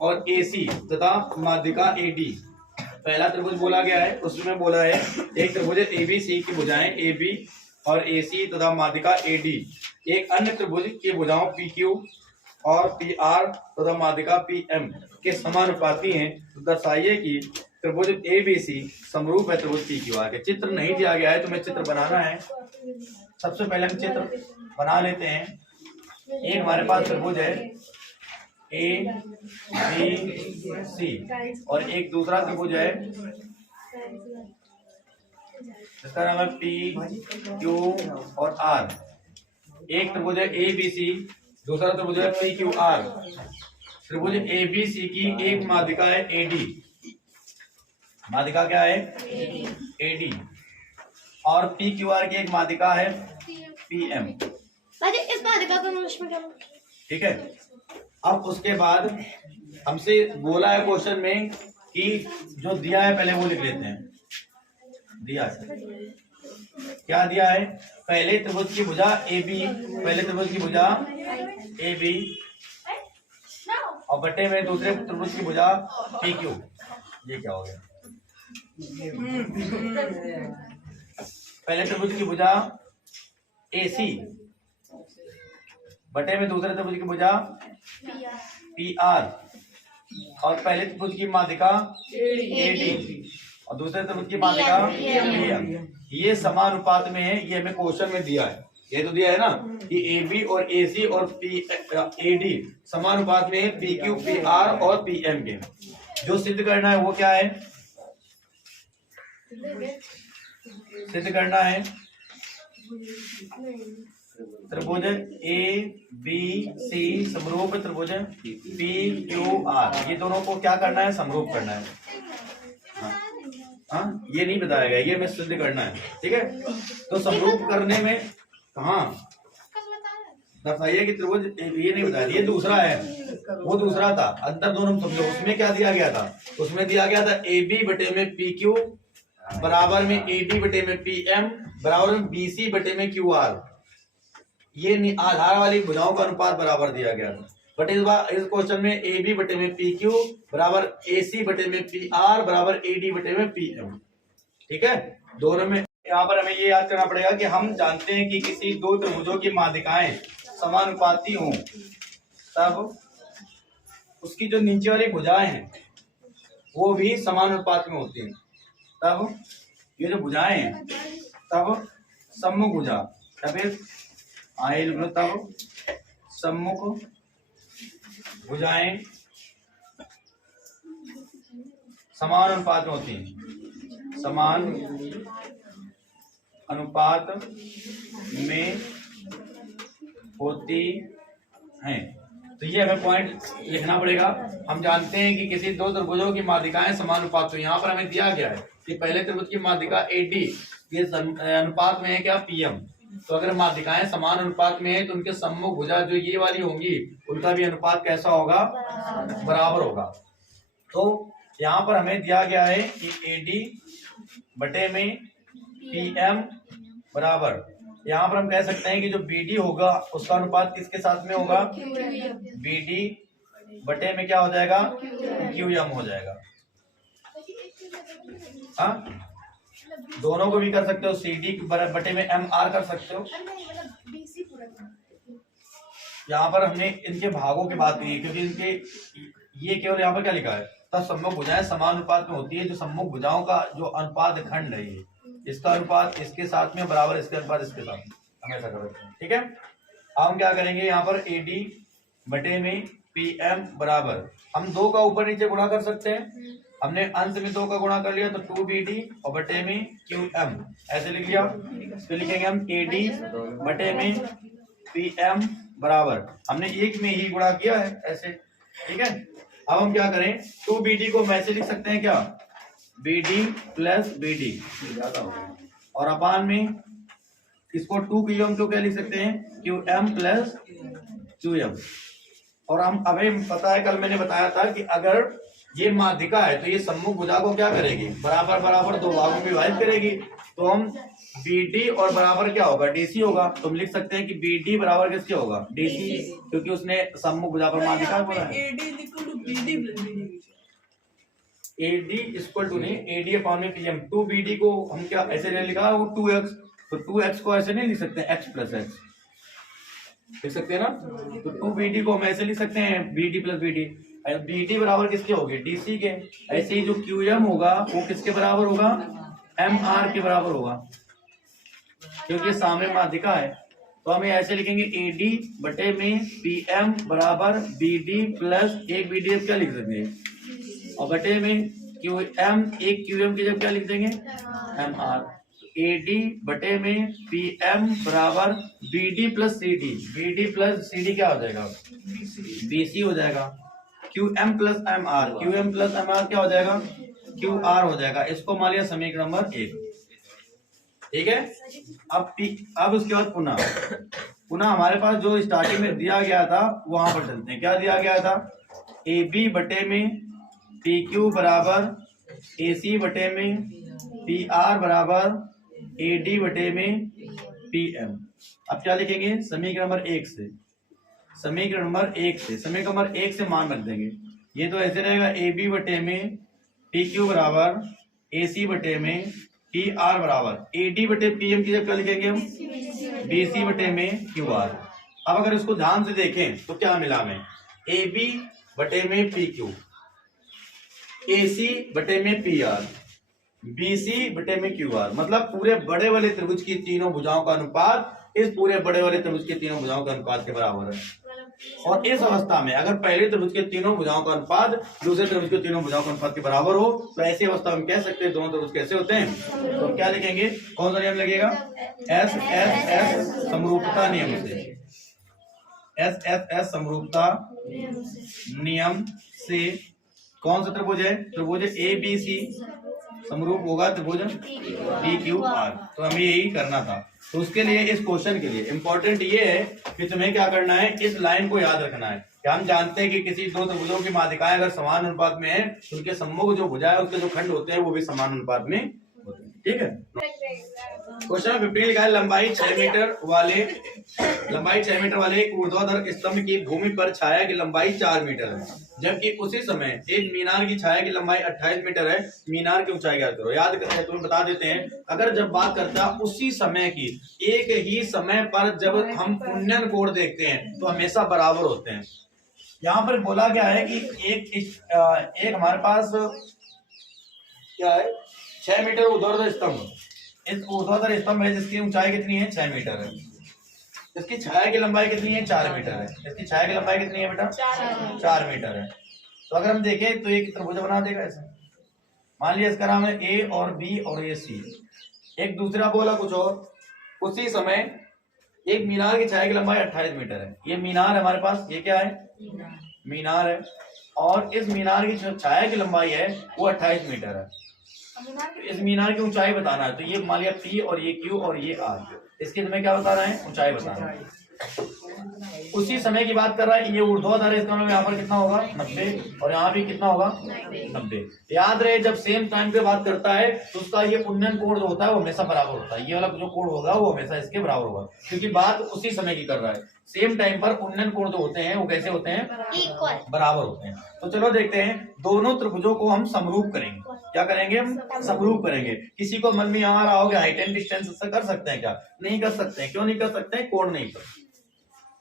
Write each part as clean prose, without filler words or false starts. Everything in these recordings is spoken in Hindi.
और AC तथा माध्यिका AD। पहला त्रिभुज बोला गया है, उसमें बोला है एक त्रिभुज ABC की भुजाएं AB और AC तथा माध्यिका AD एक अन्य त्रिभुज की भुजाओं PQ और PR तथा माध्यिका PM के समानुपाती हैं, तो दर्शाइए कि त्रिभुज ABC समरूप है त्रिभुज PQR के। चित्र नहीं दिया गया है, तुम्हें चित्र बनाना है। सबसे पहले हम चित्र बना लेते हैं। एक हमारे पास त्रिभुज है ABC और एक दूसरा त्रिभुज है जिसका नाम है PQ और R। एक त्रिभुज है ABC, दूसरा त्रिभुज है PQR। त्रिभुज ABC की एक माध्यिका है AD। माध्यिका क्या है? AD। और PQR की एक माध्यिका है PM। इस माध्यिका को इंग्लिश में क्या बोलते हैं? ठीक है। अब उसके बाद हमसे बोला है क्वेश्चन में कि जो दिया है पहले वो लिख लेते हैं। दिया है क्या? दिया है पहले त्रिभुज की भुजा AB, पहले त्रिभुज की भुजा AB और बटे में दूसरे त्रिभुज की भुजा PQ। ये क्या हो गया? पहले त्रिभुज की भुजा AC बटे में दूसरे त्रिभुज की भुजा PR और पहले त्रिभुज की माध्यिका AD और दूसरे त्रिभुज की माध्यिका PM। ये समानुपात में है। ये हमें क्वेश्चन में दिया है। ये तो दिया है ना कि AB और AC और AD समानुपात में है PQ, PR और PM के। जो सिद्ध करना है वो क्या है? सिद्ध करना है त्रिभुज ABC समरूप त्रिभुज PQR। ये दोनों को क्या करना है? समरूप करना है। हाँ, ये नहीं बताया गया, ये हमें सिद्ध करना है। ठीक है, तो समरूप करने में कहाँ दर्शाइए कि त्रिभुज, ये नहीं बताया। ये दूसरा है, वो दूसरा था। अंतर दोनों समझो। उसमें क्या दिया गया था? उसमें दिया गया था AB बटे में PQ बराबर में AD बटे में PM बराबर में BC बटे में QR। ये आधार वाली भुजाओं का अनुपात बराबर दिया गया था। बट इस क्वेश्चन में AB बटे में PQ बराबर AC बटे में PR बराबर AD बटे में PM। ठीक है, दोनों में। यहाँ पर हमें ये याद करना पड़ेगा कि हम जानते हैं कि किसी दो त्रिभुजों की माध्यिकाएं समानुपाती हों तब उसकी जो नीचे वाली भुजाएं हैं वो भी समानुपात में होती हैं। तब ये जो भुजाएं हैं तब सम्मुख भुजा या फिर तब सम्मुख भुजाएं समान अनुपात में होती हैं। समान अनुपात में होती हैं। तो ये हमें पॉइंट लिखना पड़ेगा। हम जानते हैं कि किसी दो त्रिभुजों की माध्यिकाएं समान अनुपात में। यहाँ पर हमें दिया गया है कि पहले त्रिभुज की माध्यिका AD ये अनुपात में है क्या? PM। तो अगर माध्यिकाएं समान अनुपात में है तो उनके सम्मुख भुजा जो ये वाली होंगी उनका भी अनुपात कैसा होगा? बराबर होगा। तो यहाँ पर हमें दिया गया है कि AD बटे में PM बराबर, यहाँ पर हम कह सकते हैं कि जो BD होगा उसका अनुपात किसके साथ में होगा? BD बटे में क्या हो जाएगा? QM हो जाएगा। हाँ, दोनों को भी कर सकते हो। CD बटे में MR कर सकते हो। यहाँ पर हमने इनके भागों की बात की है क्योंकि इनके ये केवल यहाँ पर क्या लिखा है? तब सम्मुख भुजाएं समान अनुपात में होती है। जो सम्मुख भुजाओं का जो अनुपात खंड है, ये इसका अनुपात इसके साथ में बराबर, इसके अनुपात इसके साथ में, हम ऐसा कर सकते हैं। ठीक है, अब हम क्या करेंगे? यहाँ पर AD बटे में PM बराबर, हम दो का ऊपर नीचे गुणा कर सकते हैं। हमने अंत में 2 का गुणा कर लिया तो 2BD और बटे में QM ऐसे लिख लिया। तो लिखेंगे हम AD बटे में PM बराबर, हमने एक में ही गुणा किया है ऐसे। ठीक है, अब हम क्या करें? 2BD को मैं ऐसे लिख सकते हैं क्या? BD प्लस BD और अपान में इसको 2QM को क्या लिख सकते हैं? QM plus QM। और हम हमें पता है, कल मैंने बताया था कि अगर ये माध्यिका है तो ये सम्मुख भुजा को क्या करेगी, बराबर बराबर दो भागों में विभाजित करेगी। तो हम BD और बराबर क्या होगा, DC होगा। तुम लिख सकते हैं कि BD बराबर किसके होगा, DC, क्योंकि उसने सम्मुख भुजा पर माध्यिका बोला है। AD इक्वल टू नहीं, AD अपॉन में PM, 2BD को हम क्या ऐसे लिखा वो 2x, तो 2x को ऐसे नहीं लिख सकते x प्लस x, लिख सकते हैं ना। तो 2BD को हम ऐसे लिख सकते हैं BD प्लस BD। BD बराबर किसके होगे, DC के। ऐसे ही जो QM होगा वो किसके बराबर होगा, MR के बराबर होगा, क्योंकि सामने माध्यिका है। तो हम ऐसे लिखेंगे AD बटे में PM बराबर BD प्लस एक BD, अब क्या लिख देंगे, और बटे में QM, एक QM की जब क्या लिख देंगे, MR। AD बटे में PM बराबर BD plus CD, BD plus CD क्या हो जाएगा, BC हो जाएगा। QM plus MR, QM plus MR क्या हो जाएगा, QR हो जाएगा। इसको मान लिया समीकरण नंबर 1, ठीक है। अब उसके बाद पुनः हमारे पास जो स्टार्टिंग में दिया गया था वहां पर चलते हैं। क्या दिया गया था, AB बटे में PQ बराबर AC बटे में PR बराबर AD बटे में PM। अब क्या लिखेंगे, समीकरण नंबर 1 से, समीकरण नंबर 1 से मान रख देंगे। ये तो ऐसे रहेगा AB बटे में PQ बराबर AC बटे में PR बराबर AD बटे PM की जगह क्या लिखेंगे हम, BC बटे में QR। अब अगर इसको ध्यान से देखें तो क्या मिला हमें, AB बटे में PQ, AC बटे में PR, BC बटे में QR, मतलब पूरे बड़े वाले त्रिभुज की तीनों भुजाओं का अनुपात इस पूरे बड़े वाले त्रिभुज के तीनों भुजाओं के अनुपात के बराबर है। और इस अवस्था में अगर पहले त्रिभुज के तीनों भुजाओं का अनुपात दूसरे त्रिभुज के तीनों भुजाओं के अनुपात के बराबर हो, तो ऐसी अवस्था में कह सकते हैं दोनों त्रिभुज कैसे होते हैं। तो क्या लिखेंगे, कौन सा नियम लगेगा, SSS समरूपता नियम से, SSS समरूपता नियम से कौन सा त्रिभुज है, त्रिभुज ABC समरूप होगा त्रिभुज PQR। तो हमें यही करना था। तो उसके लिए इस क्वेश्चन के लिए इंपॉर्टेंट ये है कि तुम्हें क्या करना है, इस लाइन को याद रखना है कि हम जानते हैं कि किसी दो त्रिभुजों की माध्यिकाएं अगर समान अनुपात में है तो उनके सम्मुख जो भुजा है उसके जो खंड होते हैं वो भी समान अनुपात में होते हैं, ठीक है। क्वेश्चन 15 लिखा है, लंबाई 6 मीटर वाले एक ऊर्ध्वाधर स्तंभ की भूमि पर छाया की लंबाई 4 मीटर है, जबकि उसी समय एक मीनार की छाया की लंबाई 28 मीटर है। मीनार की ऊंचाई ज्ञात करो। याद करते हैं, तुम्हें बता देते हैं, अगर जब बात करता है उसी समय की, एक ही समय पर जब हम उन्नयन कोण देखते हैं तो हमेशा बराबर होते हैं। यहाँ पर बोला गया है कि एक हमारे पास क्या है, 6 मीटर ऊर्ध्वाधर स्तंभ, इस ऊर्ध्वाधर स्तंभ है जिसकी ऊंचाई कितनी है, 6 मीटर है। इसकी छाया की लंबाई कितनी है, 4 मीटर है। इसकी छाया की लंबाई कितनी है बेटा, 4 मीटर है। तो अगर हम देखें तो एक त्रिभुज बना देगा ऐसे। मान लिया इसका नाम है A और B और ये C। एक दूसरा बोला कुछ और, उसी समय एक मीनार की छाया की लंबाई 28 मीटर है। ये मीनार है हमारे पास, ये क्या है, मीनार है, और इस मीनार की जो छाया की लंबाई है वो 28 मीटर है। इस मीनार की ऊंचाई बताना है। तो ये मान लिया P और ये Q और ये R, इसके तुम्हें क्या बताना है, ऊंचाई बताना है। उसी समय की बात कर रहा है, ये ऊर्ध्वाधर है, इसका मतलब यहाँ पर कितना होगा, 90, और यहाँ भी कितना होगा, 90। याद रहे जब सेम टाइम पे बात करता है तो उसका ये उन्नयन कोण जो होता है वो हमेशा बराबर होता है। ये वाला जो कोण होगा वो हमेशा इसके बराबर होगा, क्योंकि बात उसी समय की कर रहा है। सेम टाइम पर उन्नयन कोण जो होते हैं वो कैसे होते हैं, बराबर होते हैं। तो चलो देखते हैं, दोनों त्रिभुजों को हम समरूप करेंगे। क्या करेंगे, हम समरूप करेंगे। किसी को मन में आ रहा होगा हाइट एंड डिस्टेंस से कर सकते हैं, क्या नहीं कर सकते हैं, क्यों नहीं कर सकते हैं, कोण नहीं कर सकते।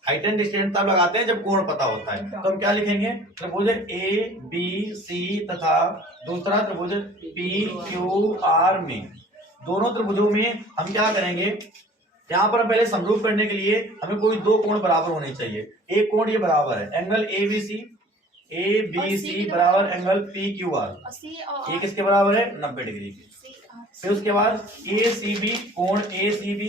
हाइट एंड डिस्टेंस तब लगाते हैं जब कोण पता होता है। तो हम क्या लिखेंगे, त्रिभुज ABC तथा दूसरा त्रिभुज PQR में, दोनों त्रिभुजों में हम क्या करेंगे, यहाँ पर पहले समरूप करने के लिए हमें कोई दो कोण बराबर होने चाहिए। एक कोण ये बराबर है, एंगल ABC बराबर एंगल PQR, ये किसके बराबर है, 90 डिग्री के। फिर उसके बाद ACB, कोण ACB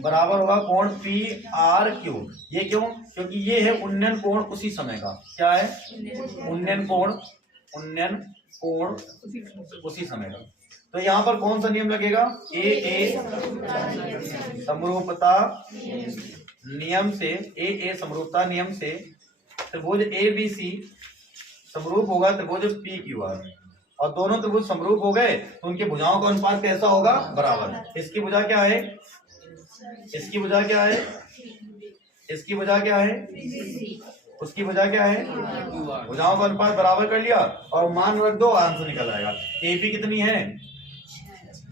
बराबर होगा कोण PRQ। ये क्यों, क्योंकि ये है उन्नयन कोण उसी समय का। क्या है, उन्नयन कोण उसी समय का। तो यहाँ पर कौन सा नियम लगेगा, AA समरूपता नियम से, AA समरूपता नियम से त्रिभुज ABC समरूप होगा त्रिभुज पी क्यू आर, और दोनों त्रिभुज समरूप हो गए तो उनकी भुजाओं का अनुपात कैसा होगा? बराबर। इसकी भुजा क्या है? इसकी भुजा क्या है? इसकी भुजा क्या है? उसकी भुजा क्या है? भुजाओं का अनुपात बराबर कर लिया और मान रख दो, आंसर निकल आएगा। एपी कितनी है?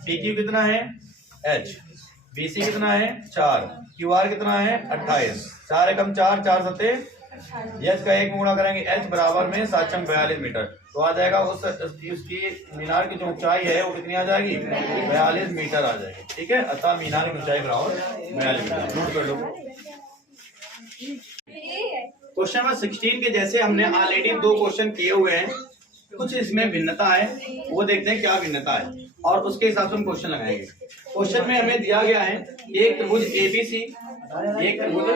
पीक्यू कितना है? एच। बीसी कितना है? 4। क्यूआर कितना है? 28। 4 एकम 4, 4 सत्ते, एच का 1 गुणा करेंगे एच बराबर में 742 मीटर, तो आ जाएगा उसकी मीनार की जो ऊंचाई है वो कितनी आ जाएगी? 42 मीटर आ जाएगी। ठीक है, अतः मीनार की ऊंचाई बराबर 42 मीटर। नोट कर लो। क्वेश्चन नंबर 16 के जैसे हमने ऑलरेडी 2 क्वेश्चन किए हुए हैं, कुछ इसमें भिन्नता है, वो देखते हैं क्या भिन्नता है और उसके हिसाब से हम क्वेश्चन लगाएंगे। क्वेश्चन में हमें दिया गया है एक त्रिभुज एबीसी, एक त्रिभुज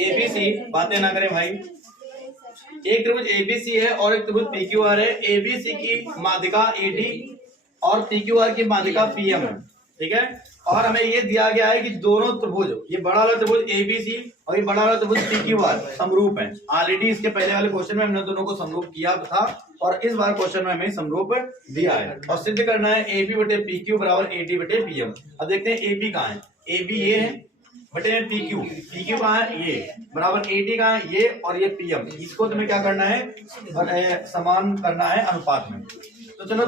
एबीसी, बातें ना करें भाई, एक त्रिभुज एबीसी है और एक त्रिभुज पीक्यूआर है। एबीसी की माध्यिका एडी और पीक्यूआर की माध्यिका पीएम है। ठीक है, और हमें ये दिया गया है कि दोनों त्रिभुज, ये बड़ा वाला त्रिभुज एबीसी और ये बड़ा वाला त्रिभुज पीक्यूआर समरूप है। ऑलरेडी इसके पहले वाले क्वेश्चन में हमने दोनों को समरूप किया था और इस बार क्वेश्चन में हमें समरूप दिया है और सिद्ध करना है एबी बटे पीक्यू बराबर एडी बटे पीएम। अब देखते हैं एबी कहाँ है? एबी ये है बटे पीक्यू, पीक्यू कहाँ है? ये बराबर एडी कहाँ है? ये, और ये पीएम। इसको तुम्हें क्या करना है? समान करना है अनुपात में। तो चलो